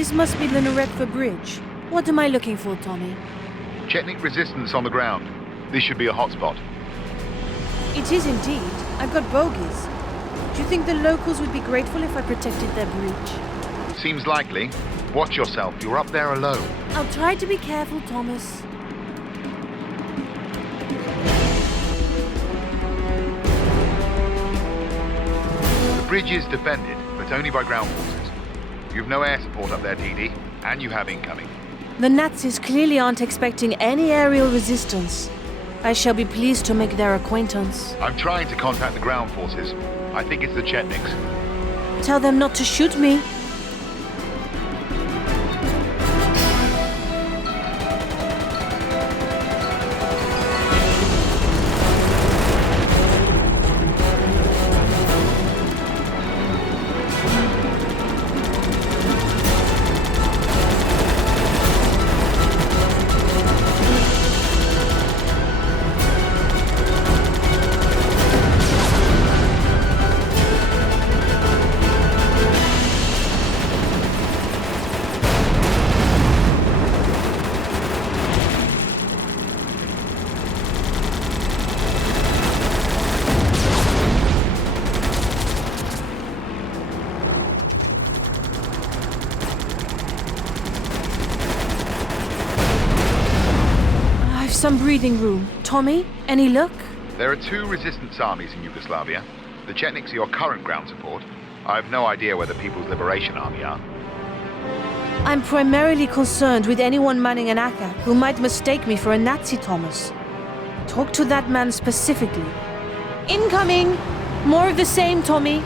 This must be the Neretva Bridge. What am I looking for, Tommy? Chetnik resistance on the ground. This should be a hotspot. It is indeed. I've got bogies. Do you think the locals would be grateful if I protected their bridge? Seems likely. Watch yourself, you're up there alone. I'll try to be careful, Thomas. The bridge is defended, but only by ground forces. You've no air support up there, DD, and you have incoming. The Nazis clearly aren't expecting any aerial resistance. I shall be pleased to make their acquaintance. I'm trying to contact the ground forces. I think it's the Chetniks. Tell them not to shoot me. Some breathing room. Tommy, any luck? There are two resistance armies in Yugoslavia. The Chetniks are your current ground support. I have no idea where the People's Liberation Army are. I'm primarily concerned with anyone manning an AK who might mistake me for a Nazi, Thomas. Talk to that man specifically. Incoming! More of the same, Tommy.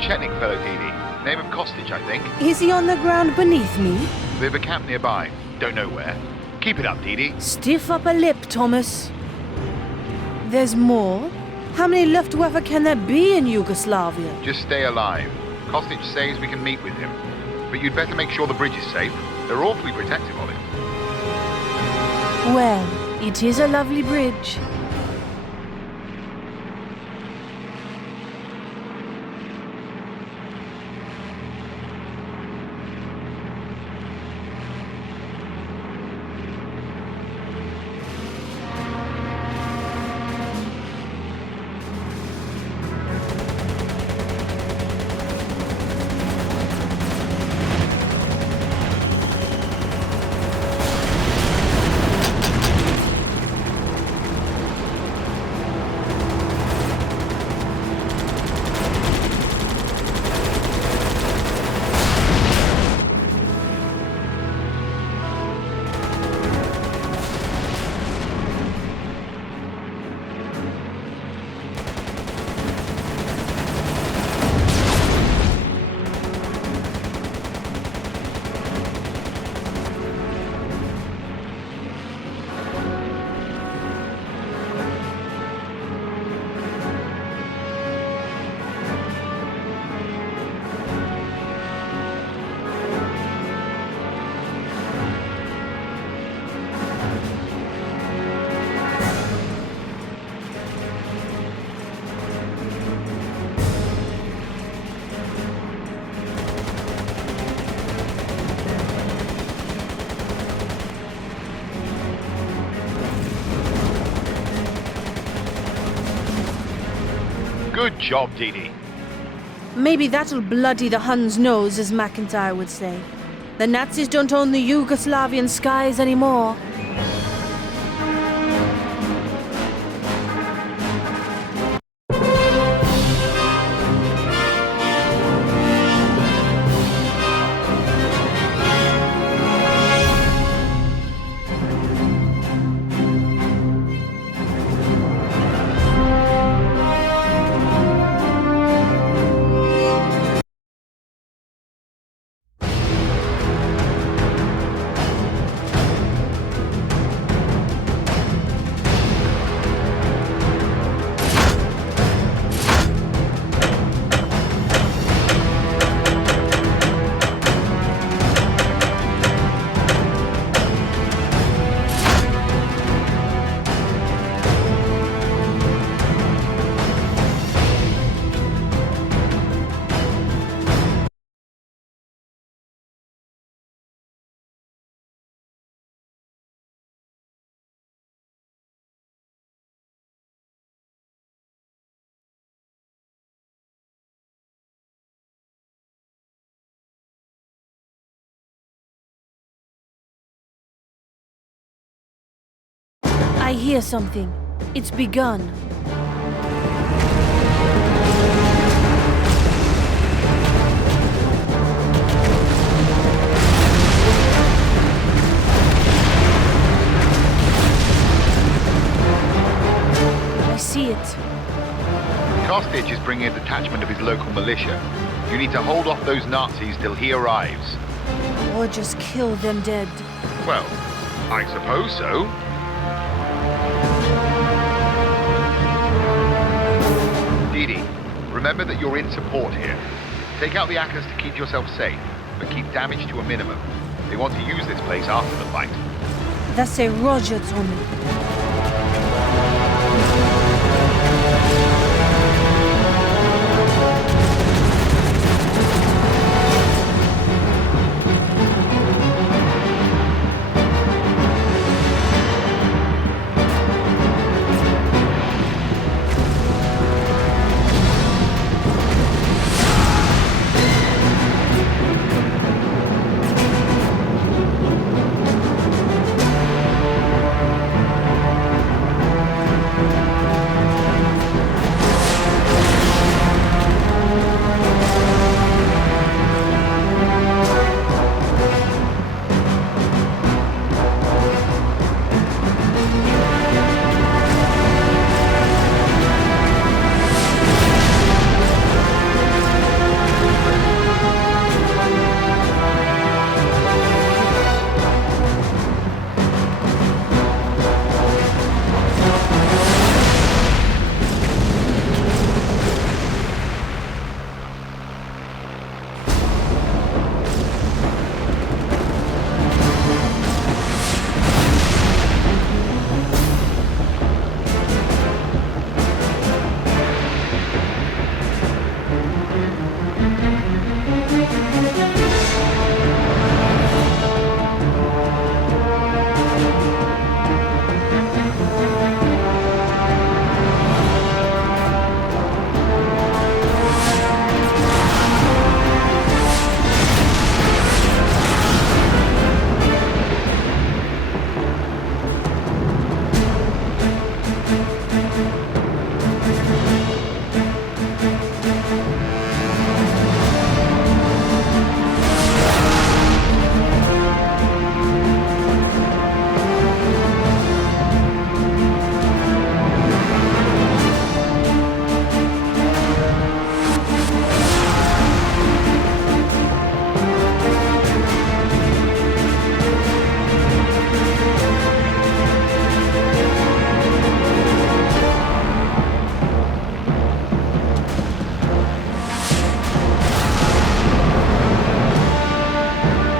Chetnik fellow, DD. Name of Kostic, I think. Is he on the ground beneath me? We have a camp nearby. Don't know where. Keep it up, DD. Stiff upper lip, Thomas. There's more? How many Luftwaffe can there be in Yugoslavia? Just stay alive. Kostic says we can meet with him. But you'd better make sure the bridge is safe. They're awfully protective of it. Well, it is a lovely bridge. Good job, Dee Dee. Maybe that'll bloody the Huns' nose, as McIntyre would say. The Nazis don't own the Yugoslavian skies anymore. I hear something. It's begun. I see it. Kostic is bringing a detachment of his local militia. You need to hold off those Nazis till he arrives. Or just kill them dead. Well, I suppose so. Dee Dee, remember that you're in support here. Take out the Akkers to keep yourself safe, but keep damage to a minimum. They want to use this place after the fight. That's a Roger, Tommy.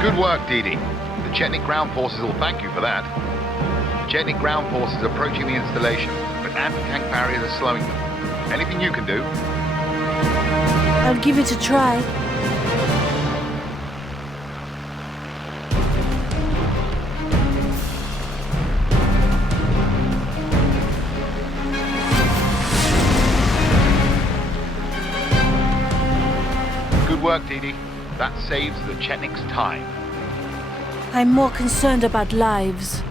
Good work, Dee Dee. The Chetnik ground forces will thank you for that. Chetnik ground forces approaching the installation, but anti-tank barriers are slowing them. Anything you can do? I'll give it a try. work, Dee Dee. That saves the Chetniks time. I'm more concerned about lives.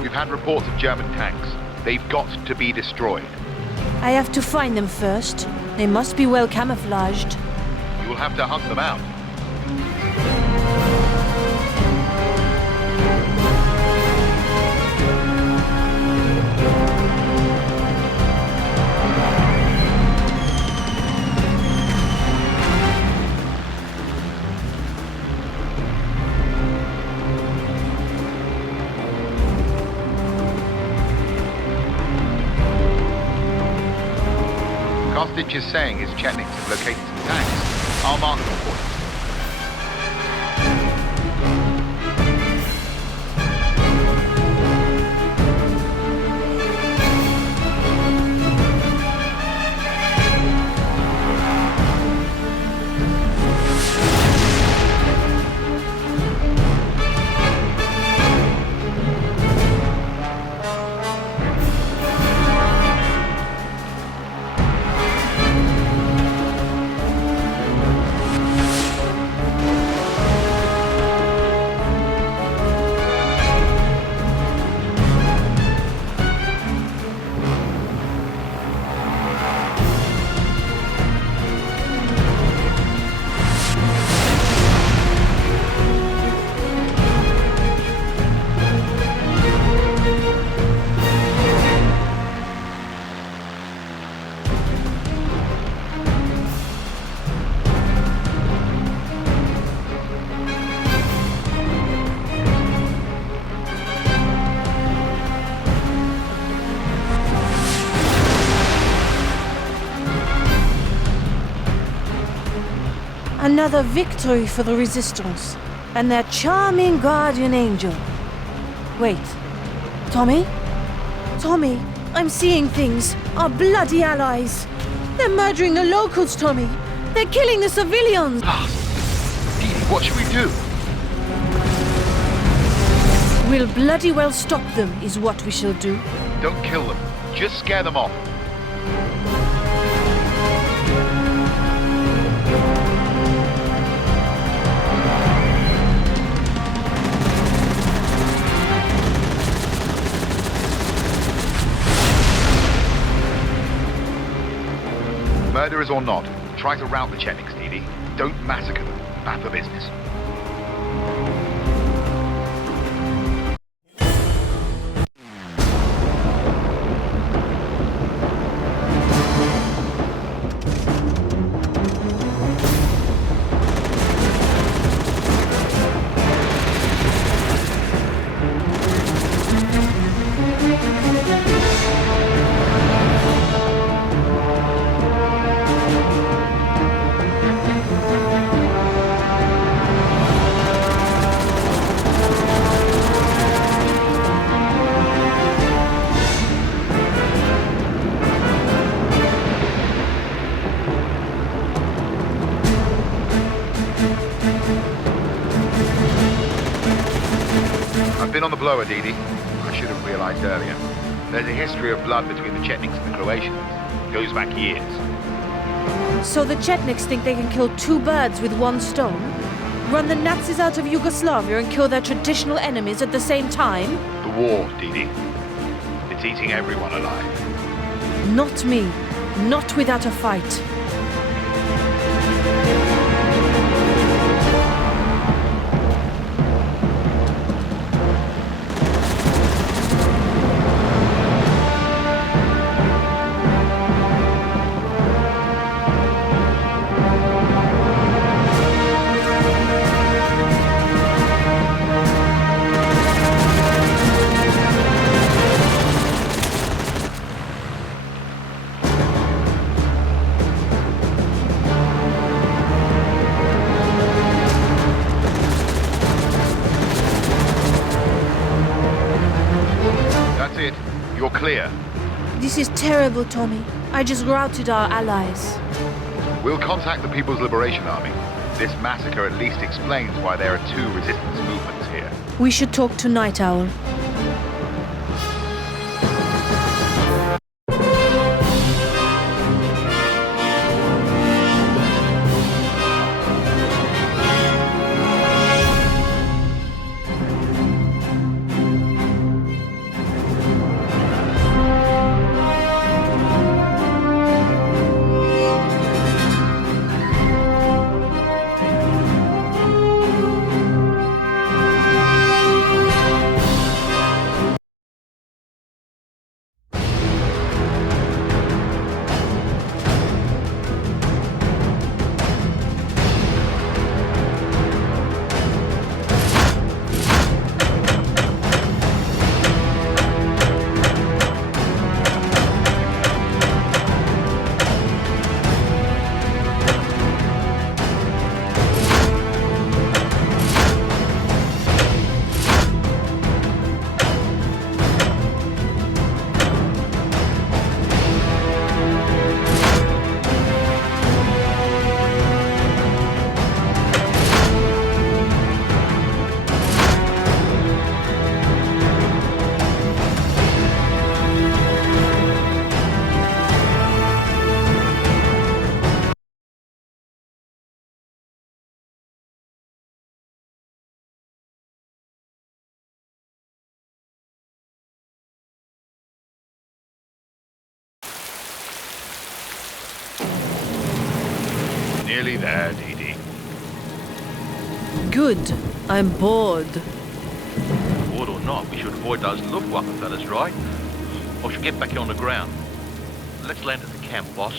We've had reports of German tanks. They've got to be destroyed. I have to find them first. They must be well camouflaged. You'll have to hunt them out. Kostic is saying his Chetniks have located some tanks. I'll mark them for you. Another victory for the Resistance and their charming guardian angel. Wait, Tommy? Tommy, I'm seeing things. Our bloody allies. They're murdering the locals, Tommy. They're killing the civilians. Dee Dee, what should we do? We'll bloody well stop them, is what we shall do. Don't kill them. Just scare them off. Murderers or not, try to rout the Chetniks, Dee Dee. Don't massacre them. Bad for business. I've been on the blower, Dee Dee. I should have realized earlier. There's a history of blood between the Chetniks and the Croatians. It goes back years. So the Chetniks think they can kill two birds with one stone? Run the Nazis out of Yugoslavia and kill their traditional enemies at the same time? The war, Dee Dee. It's eating everyone alive. Not me. Not without a fight. You're clear. This is terrible, Tommy. I just routed our allies. We'll contact the People's Liberation Army. This massacre at least explains why there are two resistance movements here. We should talk to Night Owl. Nearly there, Dee Dee. Good. I'm bored. Bored or not, we should avoid those Luftwaffe fellas, right? Or should get back on the ground. Let's land at the camp, boss.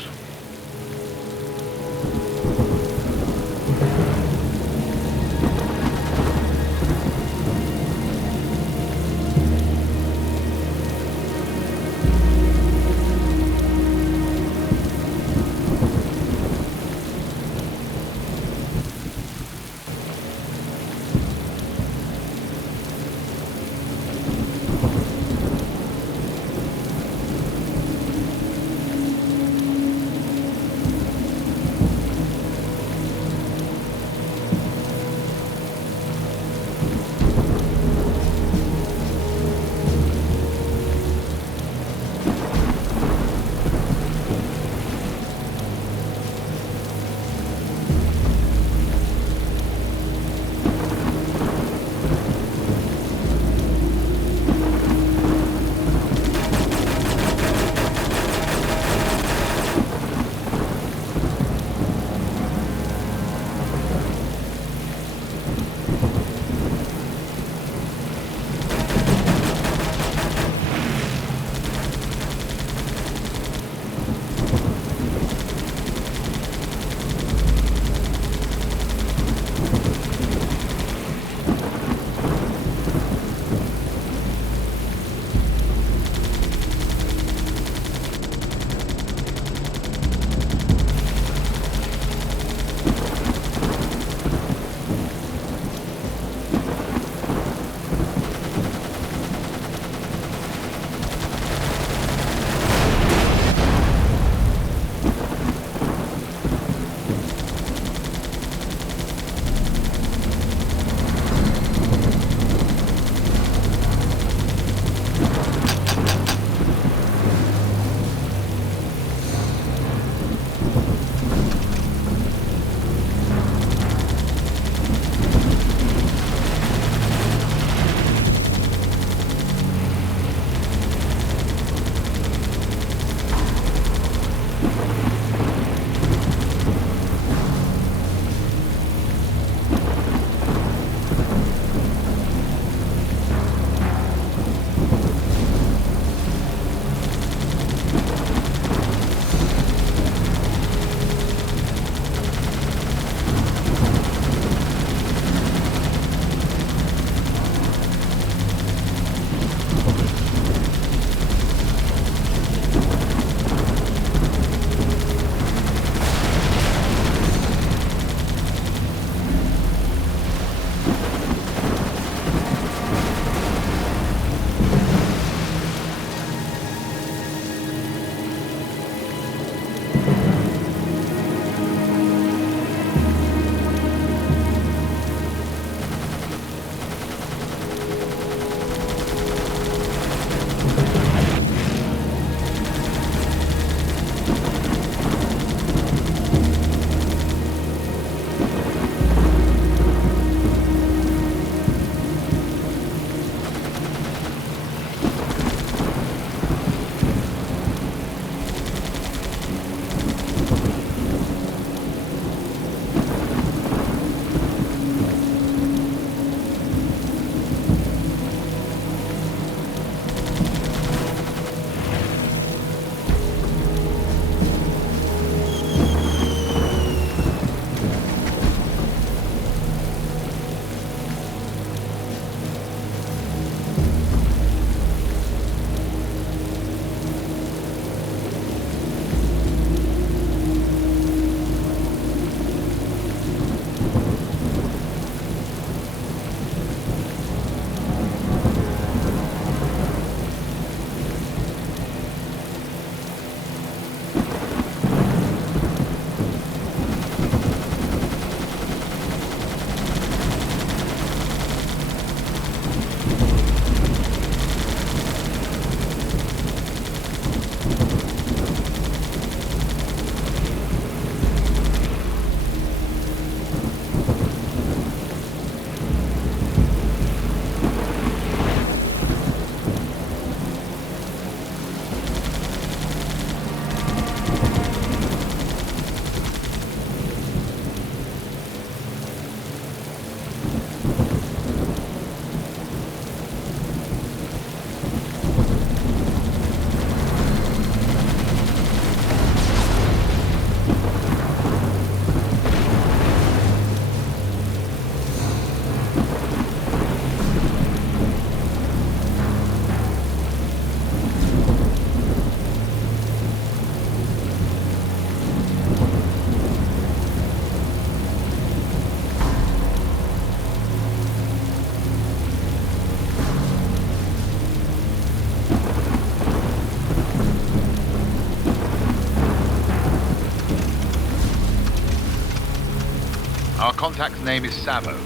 contact's name is Savo.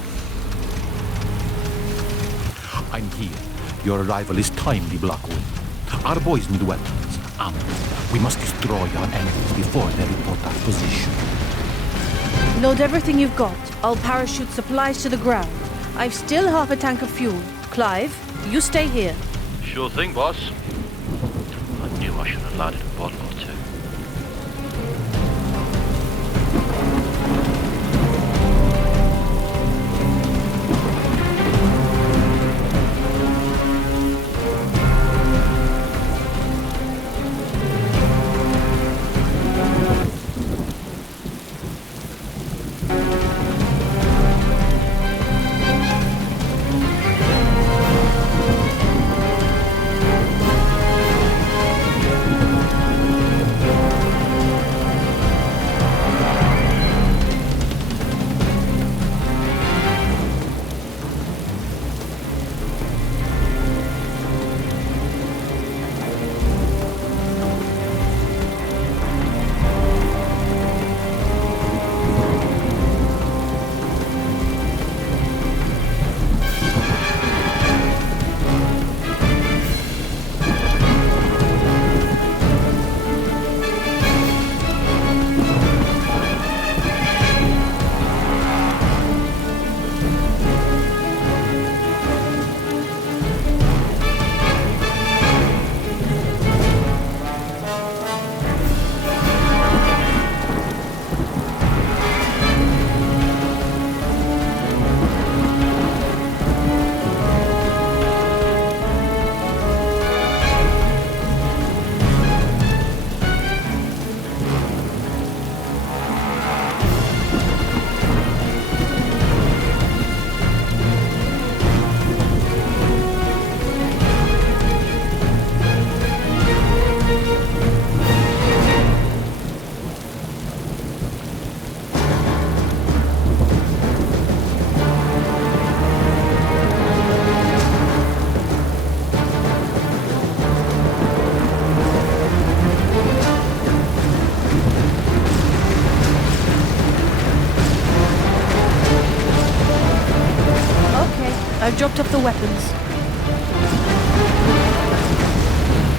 I'm here. Your arrival is timely, Blackwind. Our boys need weapons, ammo. We must destroy our enemies before they report our position. Load everything you've got. I'll parachute supplies to the ground. I've still half a tank of fuel. Clive, you stay here. Sure thing, boss. I knew I should have loaded a bottle or two. I've dropped off the weapons.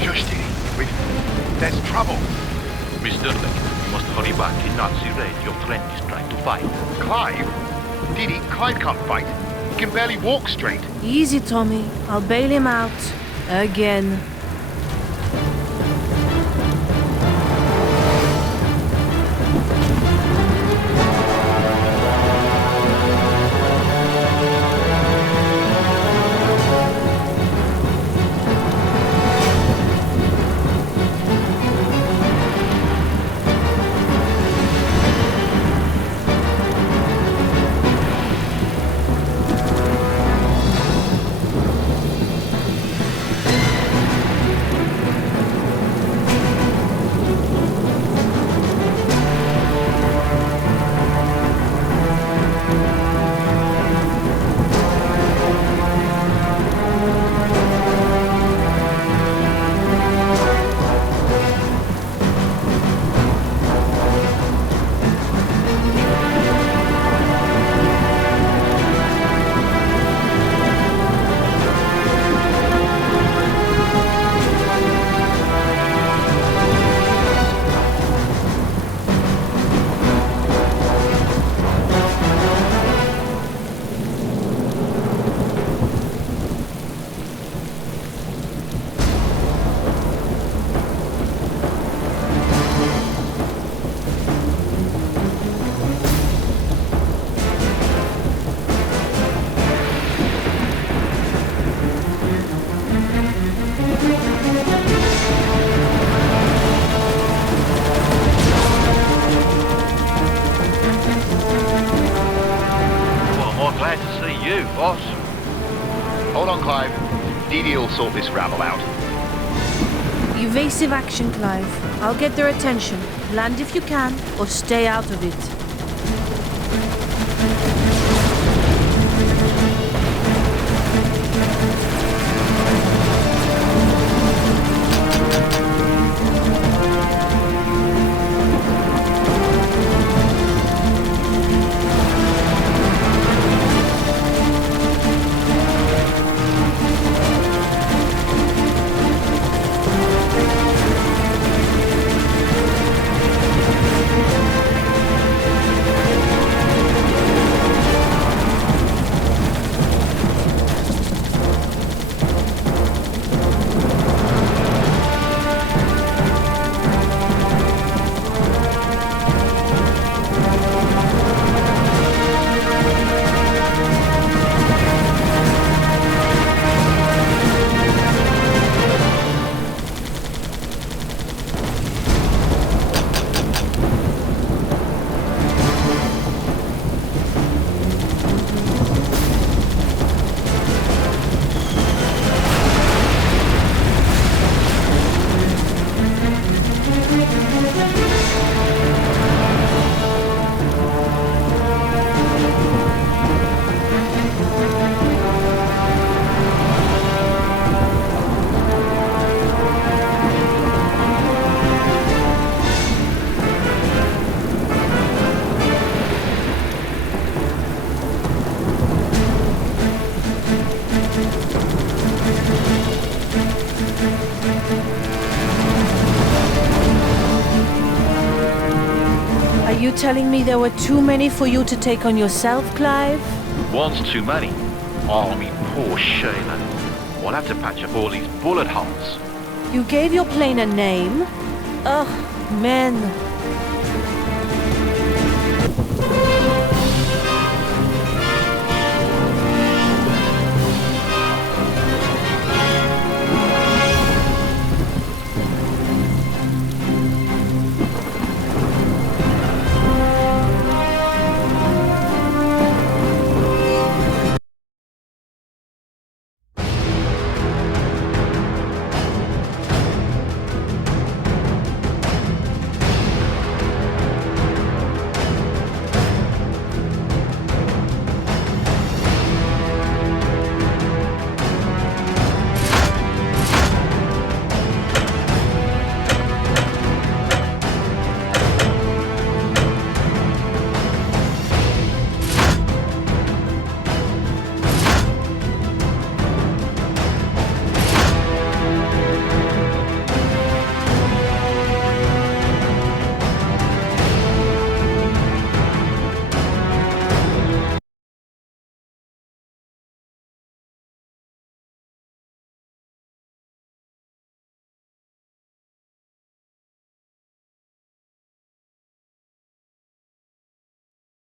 Shush, Diddy. There's trouble. Mr. Durbeck, you must hurry back. In Nazi raid, your friend is trying to fight. Clive? Diddy, Clive can't fight. He can barely walk straight. Easy, Tommy. I'll bail him out. Again. Boss. Hold on, Clive. Dee will sort this rabble out. Evasive action, Clive. I'll get their attention. Land if you can, or stay out of it. you telling me there were too many for you to take on yourself, Clive? One's too many. Oh, me poor Shayla. We'll have to patch up all these bullet holes. You gave your plane a name? Ugh, men.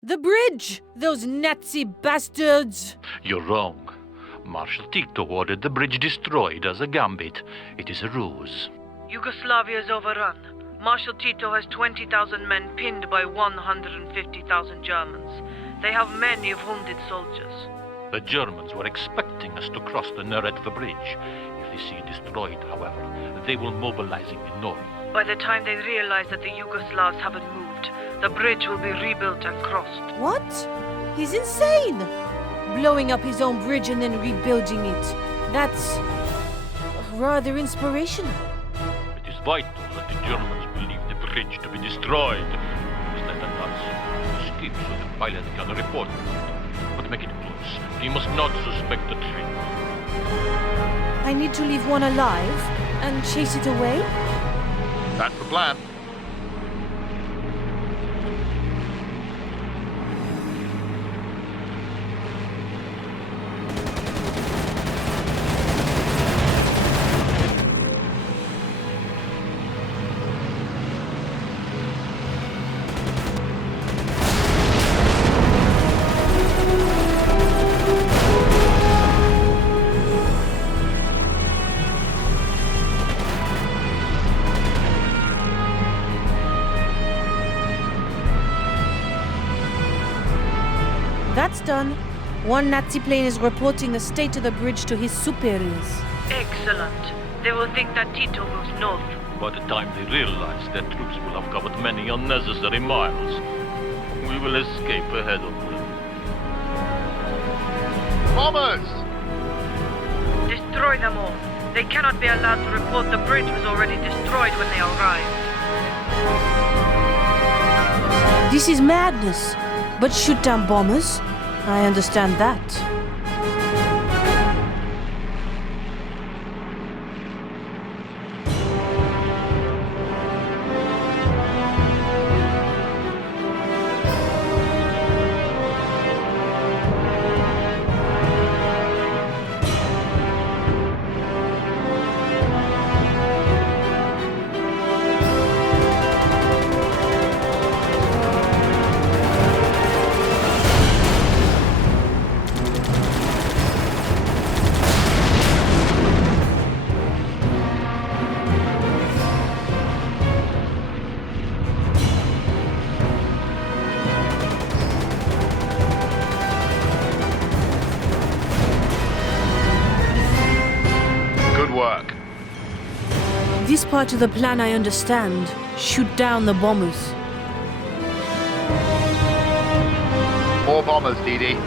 The bridge! Those Nazi bastards! You're wrong. Marshal Tito ordered the bridge destroyed as a gambit. It is a ruse. Yugoslavia is overrun. Marshal Tito has 20,000 men pinned by 150,000 Germans. They have many wounded soldiers. The Germans were expecting us to cross the Neretva bridge. If they see it destroyed, however, they will mobilize in the north. By the time they realize that the Yugoslavs haven't moved, the bridge will be rebuilt and crossed. What? He's insane! Blowing up his own bridge and then rebuilding it. That's rather inspirational. It is vital that the Germans believe the bridge to be destroyed. Just let the nuts escape so the pilot can report. But make it close. He must not suspect the trick. I need to leave one alive and chase it away? That's the plan. That's done. One Nazi plane is reporting the state of the bridge to his superiors. Excellent. They will think that Tito moves north. By the time they realize their troops will have covered many unnecessary miles, we will escape ahead of them. Bombers! Destroy them all. They cannot be allowed to report the bridge was already destroyed when they arrived. This is madness. But shoot down bombers? I understand that. This part of the plan I understand. Shoot down the bombers. More bombers, Dee Dee.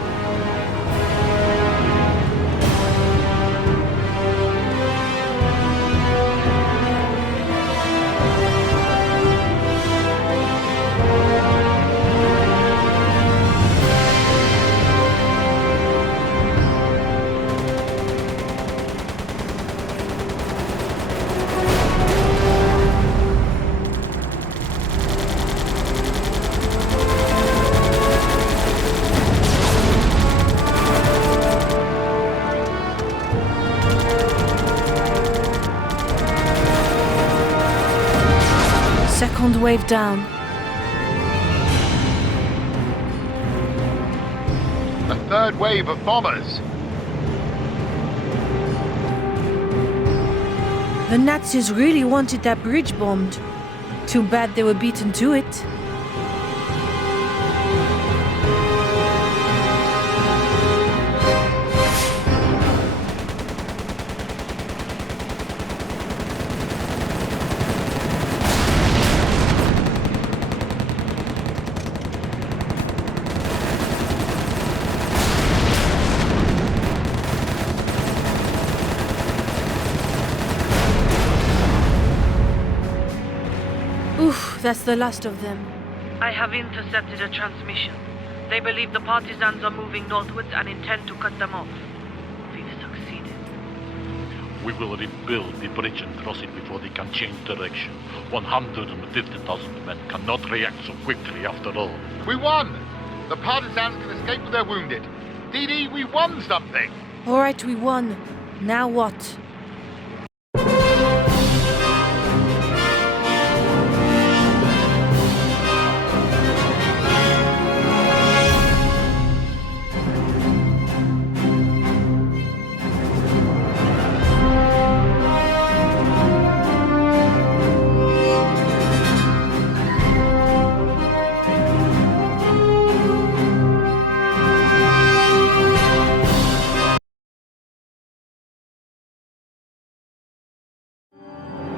wave down. A third wave of bombers. The Nazis really wanted that bridge bombed. Too bad they were beaten to it. Oof, that's the last of them. I have intercepted a transmission. They believe the partisans are moving northwards and intend to cut them off. We've succeeded. We will rebuild the bridge and cross it before they can change direction. 150,000 men cannot react so quickly after all. We won! The partisans can escape with their wounded. Dee, we won something! Alright, we won. Now what?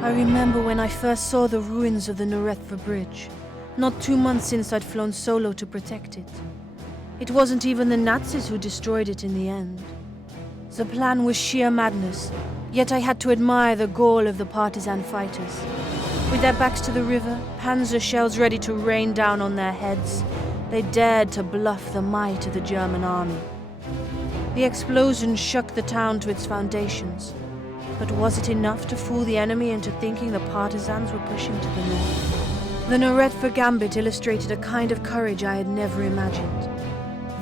I remember when I first saw the ruins of the Nerethra Bridge. Not 2 months since I'd flown solo to protect it. It wasn't even the Nazis who destroyed it in the end. The plan was sheer madness, yet I had to admire the gall of the partisan fighters. With their backs to the river, panzer shells ready to rain down on their heads, they dared to bluff the might of the German army. The explosion shook the town to its foundations. But was it enough to fool the enemy into thinking the partisans were pushing to the north? The Nerethra Gambit illustrated a kind of courage I had never imagined.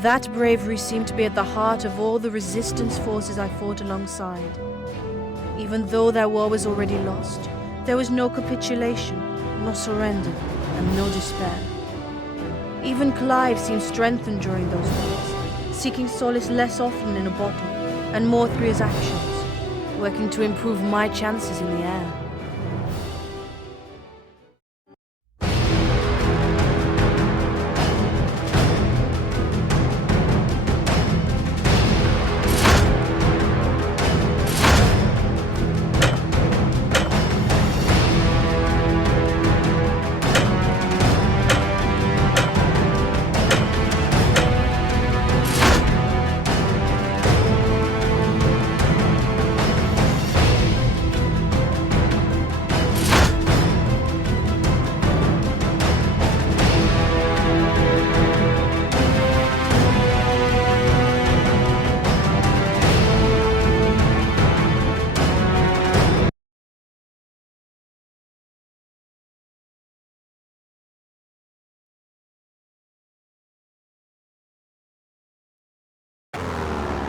That bravery seemed to be at the heart of all the resistance forces I fought alongside. Even though their war was already lost, there was no capitulation, no surrender, and no despair. Even Clive seemed strengthened during those days, seeking solace less often in a bottle, and more through his actions, working to improve my chances in the air.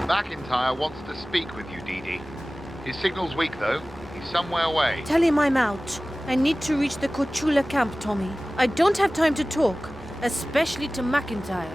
McIntyre wants to speak with you, Dee. His signal's weak, though. He's somewhere away. Tell him I'm out. I need to reach the Kochula camp, Tommy. I don't have time to talk, especially to McIntyre.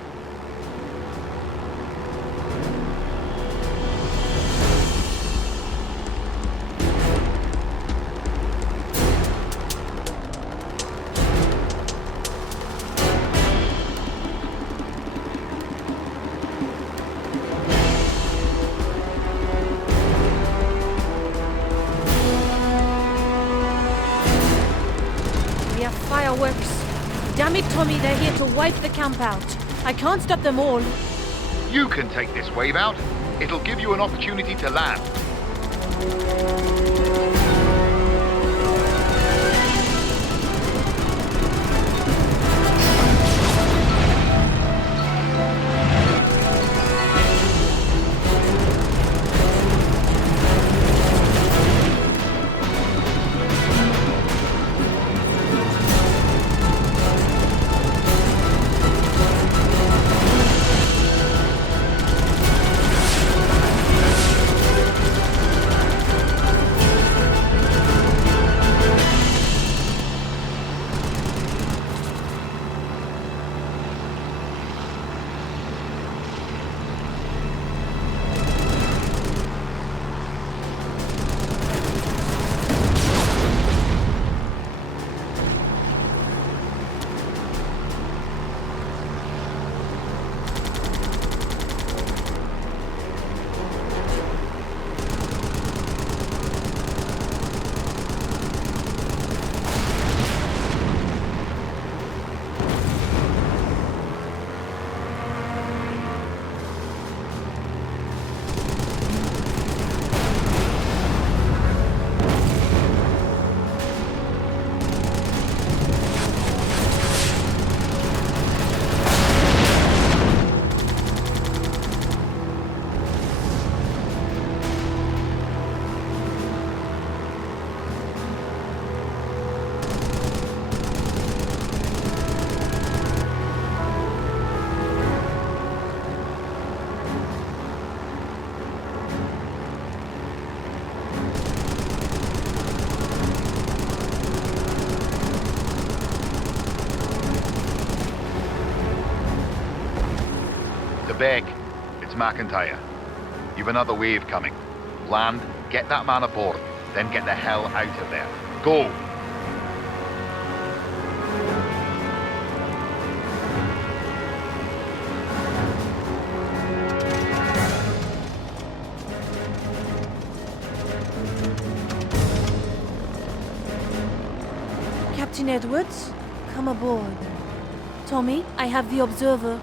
Fireworks. Damn it, Tommy, they're here to wipe the camp out. I can't stop them all. You can take this wave out. It'll give you an opportunity to land. Beck, it's McIntyre. You've another wave coming. Land, get that man aboard, then get the hell out of there. Go! Captain Edwards, come aboard. Tommy, I have the observer.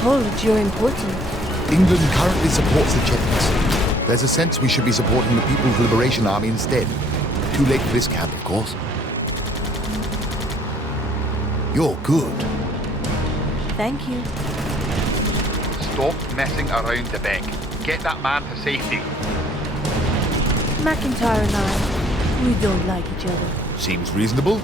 Told you're important. England currently supports the Chetniks. There's a sense we should be supporting the People's Liberation Army instead. Too late for this camp, of course. You're good. Thank you. Stop messing around, the Beck. Get that man to safety. McIntyre and I, we don't like each other. Seems reasonable.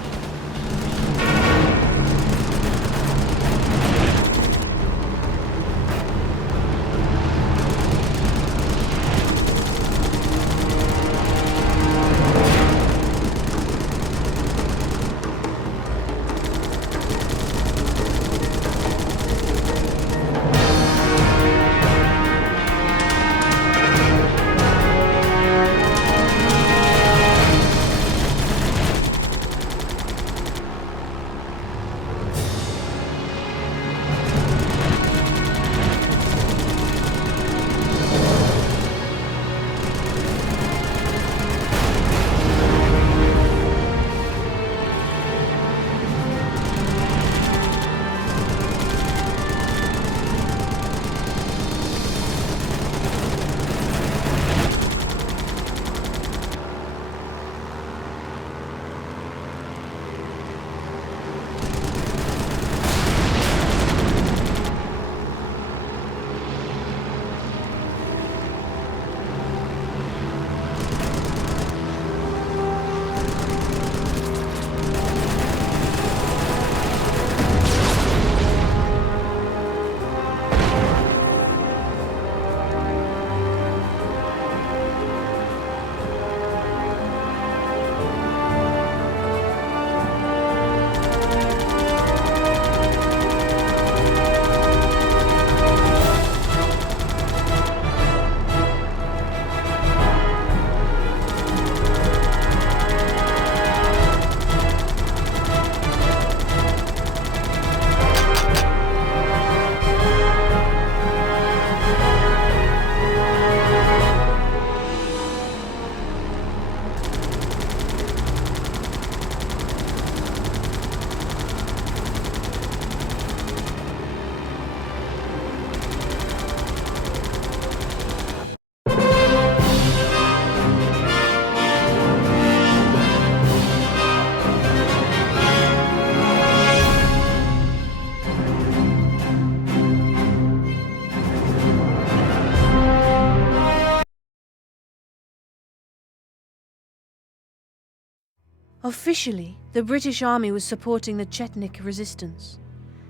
Officially, the British army was supporting the Chetnik resistance,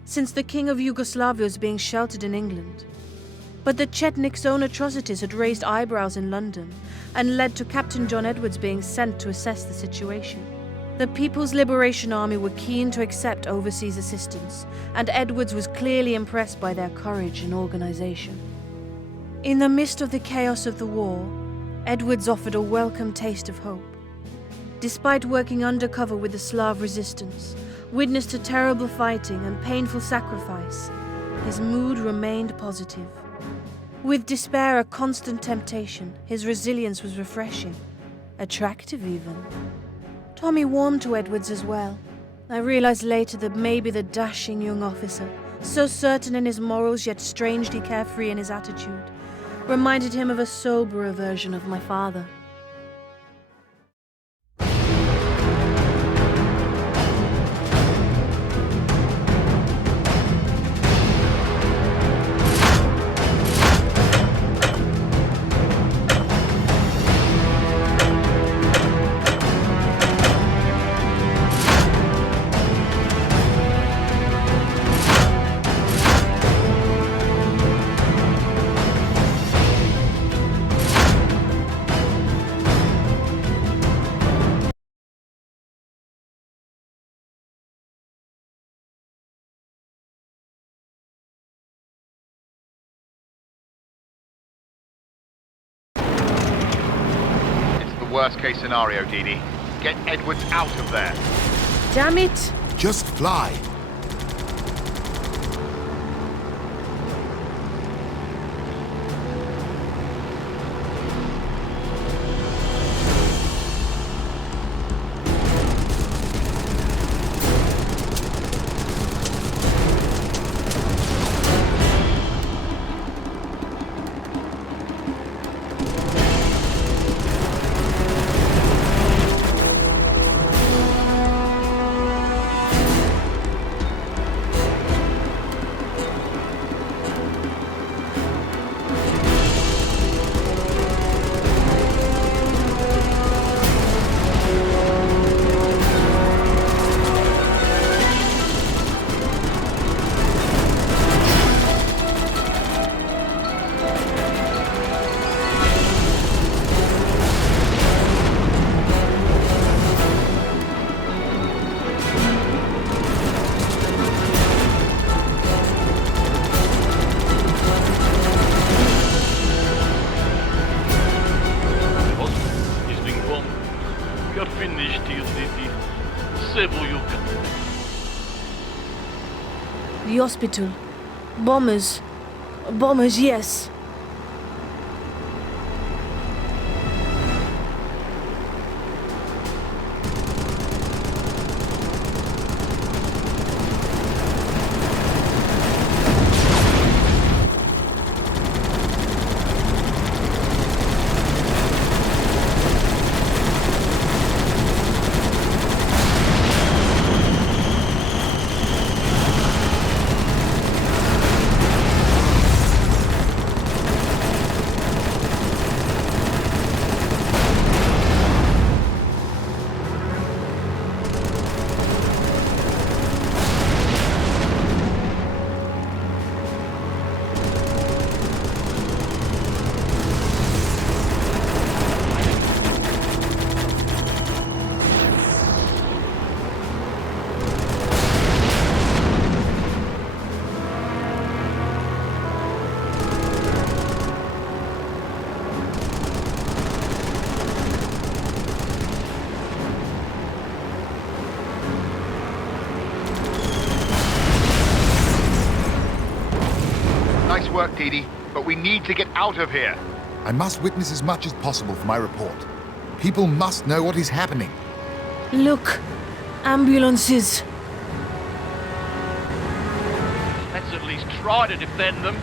since the King of Yugoslavia was being sheltered in England. But the Chetniks' own atrocities had raised eyebrows in London and led to Captain John Edwards being sent to assess the situation. The People's Liberation Army were keen to accept overseas assistance, and Edwards was clearly impressed by their courage and organization. In the midst of the chaos of the war, Edwards offered a welcome taste of hope. Despite working undercover with the Slav resistance, witness to terrible fighting and painful sacrifice, his mood remained positive. With despair a constant temptation, his resilience was refreshing, attractive even. Tommy warmed to Edwards as well. I realized later that maybe the dashing young officer, so certain in his morals yet strangely carefree in his attitude, reminded him of a soberer version of my father. worst case scenario, Dee Dee. Get Edwards out of there. Damn it! Just fly. We are finished here, Didi. Save all you can. The hospital. Bombers. Bombers, yes. Nice work, Dee Dee, but we need to get out of here. I must witness as much as possible for my report. People must know what is happening. Look. Ambulances. Let's at least try to defend them.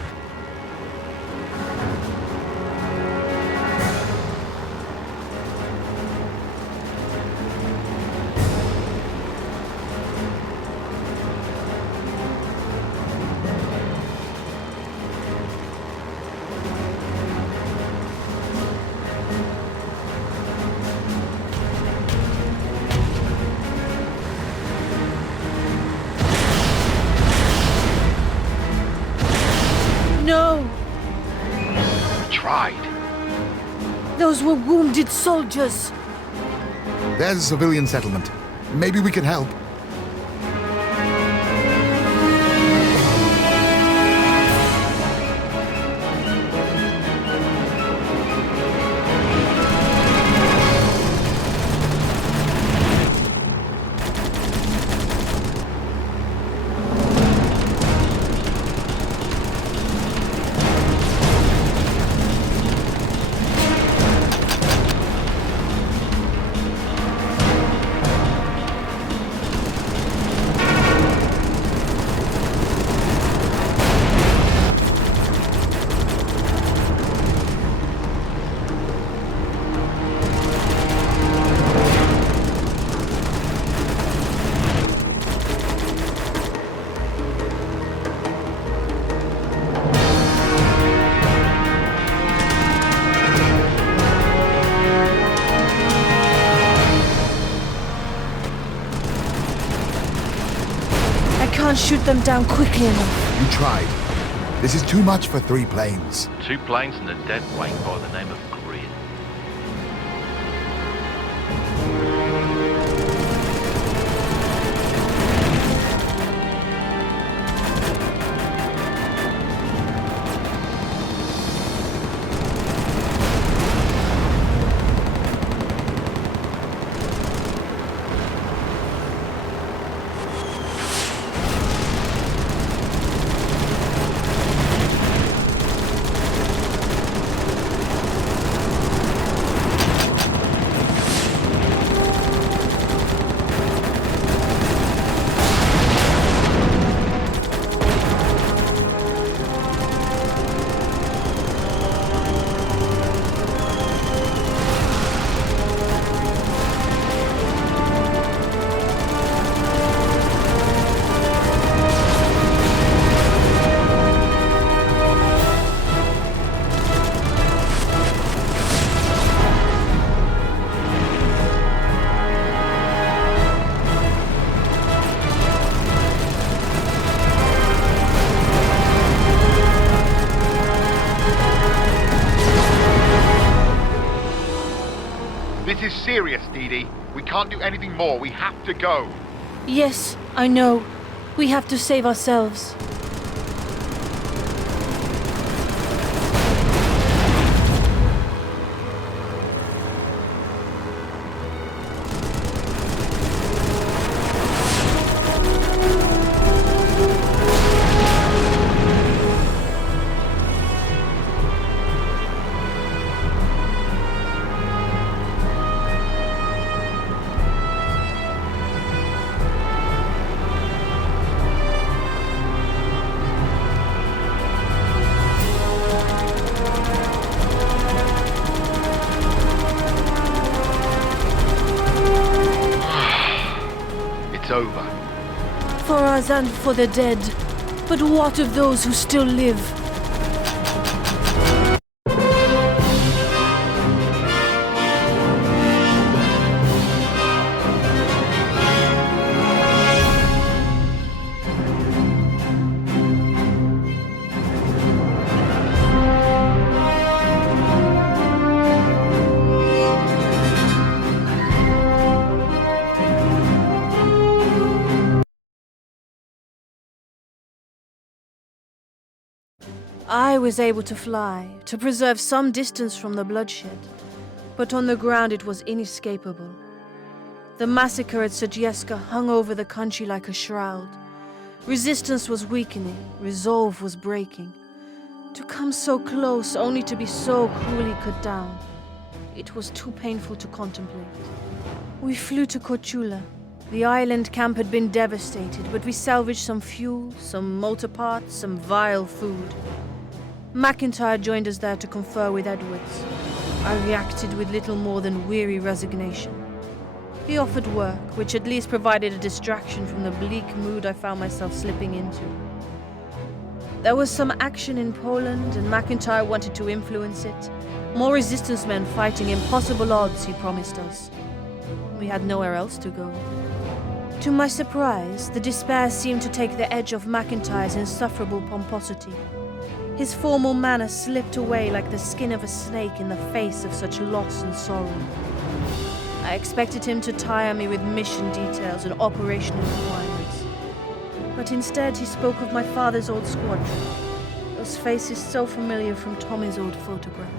No! We tried. Those were wounded soldiers. There's a civilian settlement. Maybe we can help. I can't shoot them down quickly enough. You tried. This is too much for 3 planes. 2 planes and a dead weight by the name of Grid. serious, Dee Dee. We can't do anything more. We have to go. Yes, I know. We have to save ourselves. It's over. For us and for the dead. But what of those who still live? I was able to fly, to preserve some distance from the bloodshed, but on the ground it was inescapable. The massacre at Sojieska hung over the country like a shroud. Resistance was weakening, resolve was breaking. To come so close only to be so cruelly cut down, it was too painful to contemplate. We flew to Korchula. The island camp had been devastated, but we salvaged some fuel, some motor parts, some vile food. McIntyre joined us there to confer with Edwards. I reacted with little more than weary resignation. He offered work, which at least provided a distraction from the bleak mood I found myself slipping into. There was some action in Poland, and McIntyre wanted to influence it. More resistance men fighting impossible odds, he promised us. We had nowhere else to go. To my surprise, the despair seemed to take the edge off McIntyre's insufferable pomposity. His formal manner slipped away like the skin of a snake in the face of such loss and sorrow. I expected him to tire me with mission details and operational requirements. But instead he spoke of my father's old squadron, those faces so familiar from Tommy's old photograph.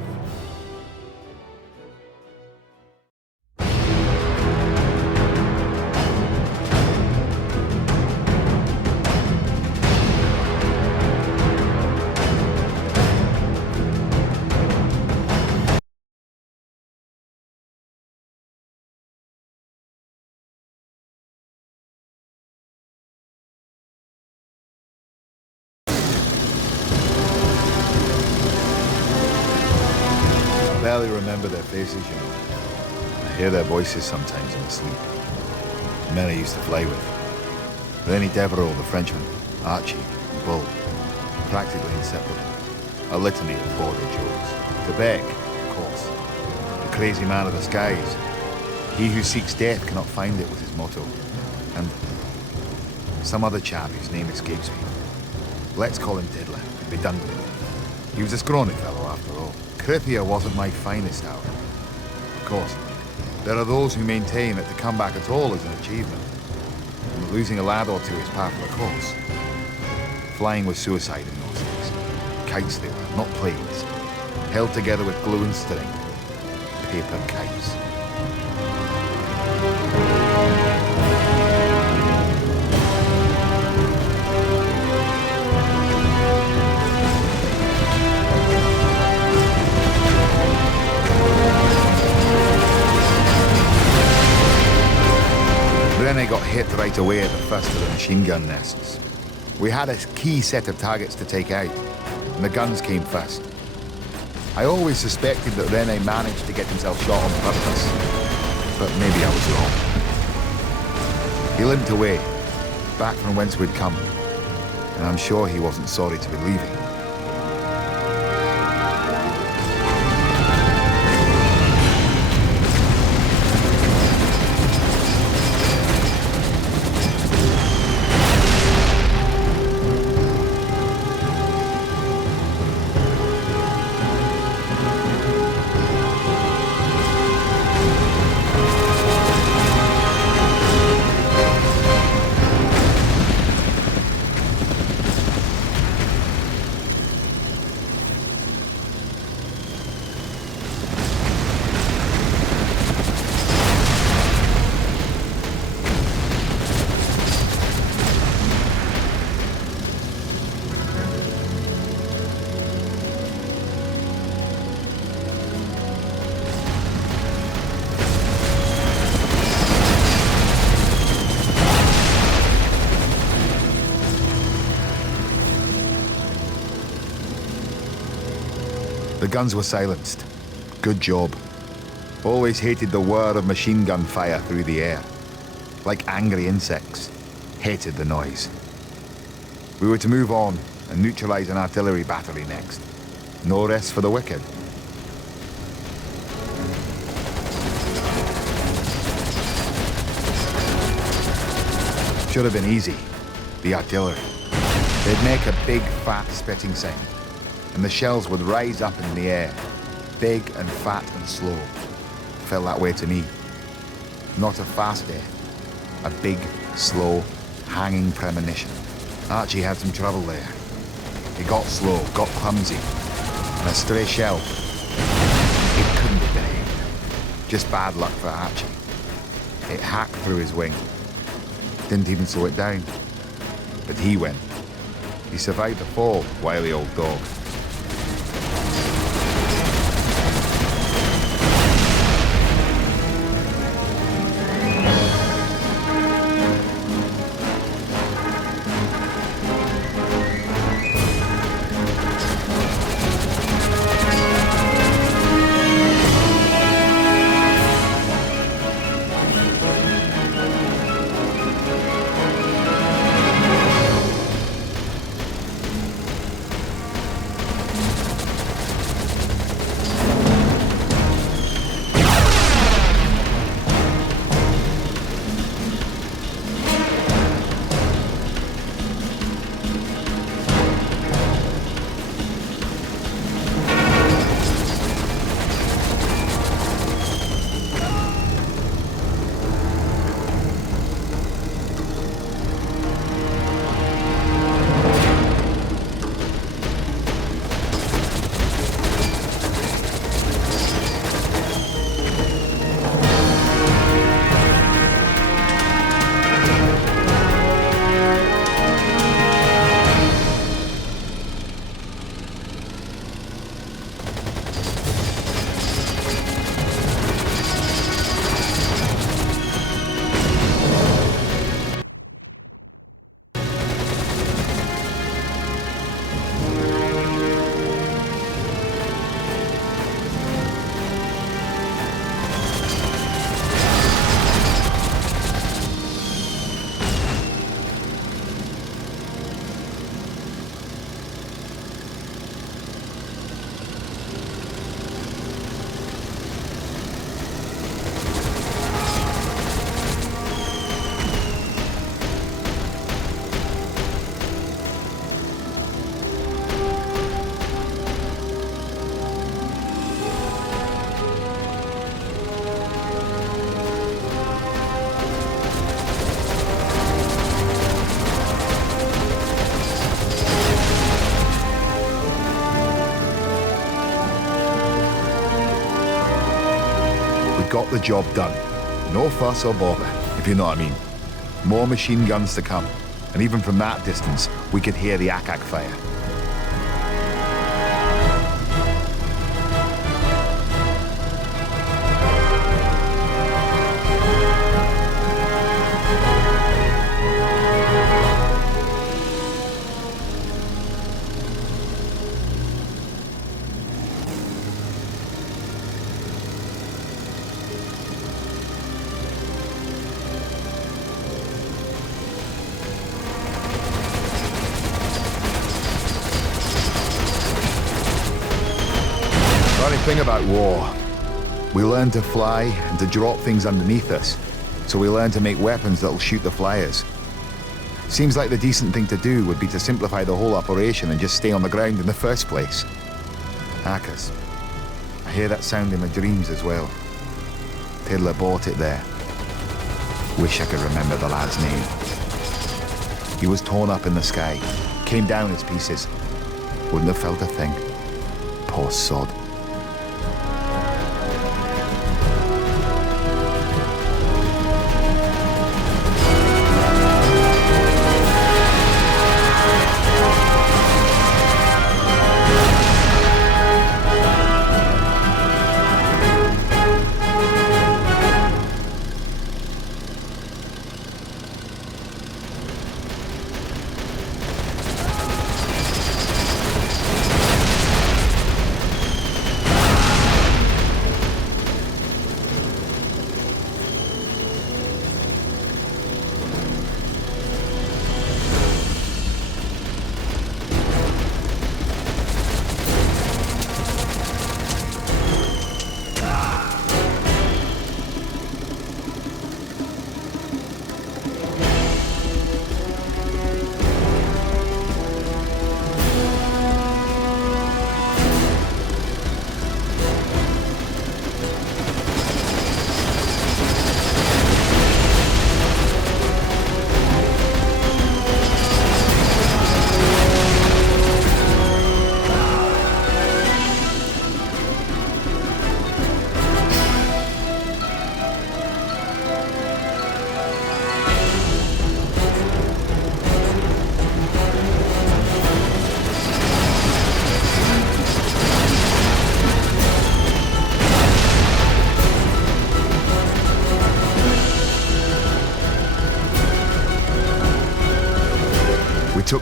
I barely remember their faces, you know. I hear their voices sometimes in my sleep. The men I used to fly with. Rennie Devereux, the Frenchman, Archie, and Bull. Practically inseparable. A litany of border jokes. Quebec, of course. The crazy man of the skies. He who seeks death cannot find it was his motto. And some other chap whose name escapes me. Let's call him Diddler and be done with it. He was a scrawny fellow after all. Krithia wasn't my finest hour. Of course, there are those who maintain that to come back at all is an achievement, and that losing a lad or two is par for the course. Flying was suicide in those days. Kites they were, not planes. Held together with glue and string. Paper kites. Rene got hit right away at the first of the machine gun nests. We had a key set of targets to take out, and the guns came first. I always suspected that Rene managed to get himself shot on purpose, but maybe I was wrong. He limped away, back from whence we'd come, and I'm sure he wasn't sorry to be leaving. The guns were silenced. Good job. Always hated the whir of machine gun fire through the air. Like angry insects. Hated the noise. We were to move on and neutralize an artillery battery next. No rest for the wicked. Should have been easy. The artillery. They'd make a big, fat spitting sound, and the shells would rise up in the air, big and fat and slow. Felt that way to me. Not a fast death. A big, slow, hanging premonition. Archie had some trouble there. He got slow, got clumsy, and a stray shell. It couldn't have been aimed. Just bad luck for Archie. It hacked through his wing. Didn't even slow it down. But he went. He survived the fall, wily old dog. Got the job done. No fuss or bother, if you know what I mean. More machine guns to come, and even from that distance, we could hear the Ack-Ack fire. Funny thing about war. We learn to fly and to drop things underneath us, so we learn to make weapons that'll shoot the flyers. Seems like the decent thing to do would be to simplify the whole operation and just stay on the ground in the first place. Hackers. I hear that sound in my dreams as well. Tiddler bought it there. Wish I could remember the lad's name. He was torn up in the sky, came down as pieces. Wouldn't have felt a thing. Poor sod.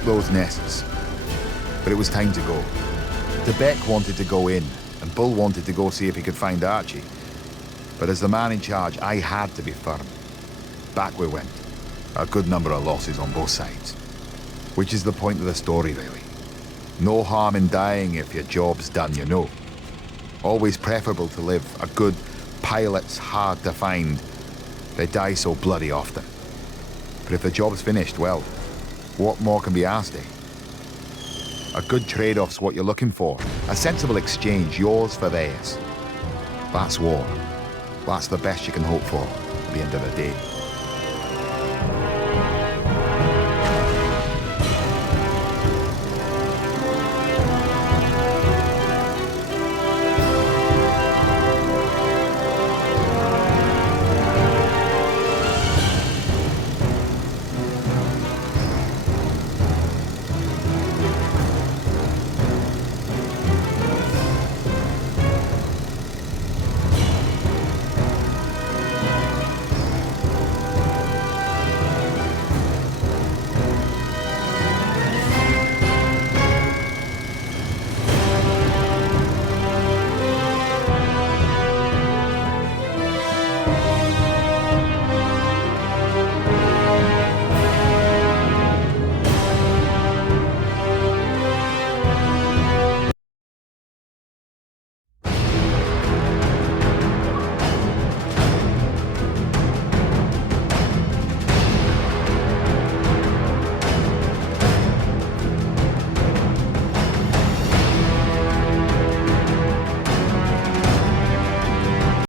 those nests. But it was time to go. Debec wanted to go in, and Bull wanted to go see if he could find Archie. But as the man in charge, I had to be firm. Back we went. A good number of losses on both sides. Which is the point of the story, really. No harm in dying if your job's done, you know. Always preferable to live. A good pilot's hard to find. They die so bloody often. But if the job's finished, well, what more can be asked, eh? A good trade-off's what you're looking for. A sensible exchange, yours for theirs. That's war. That's the best you can hope for at the end of the day.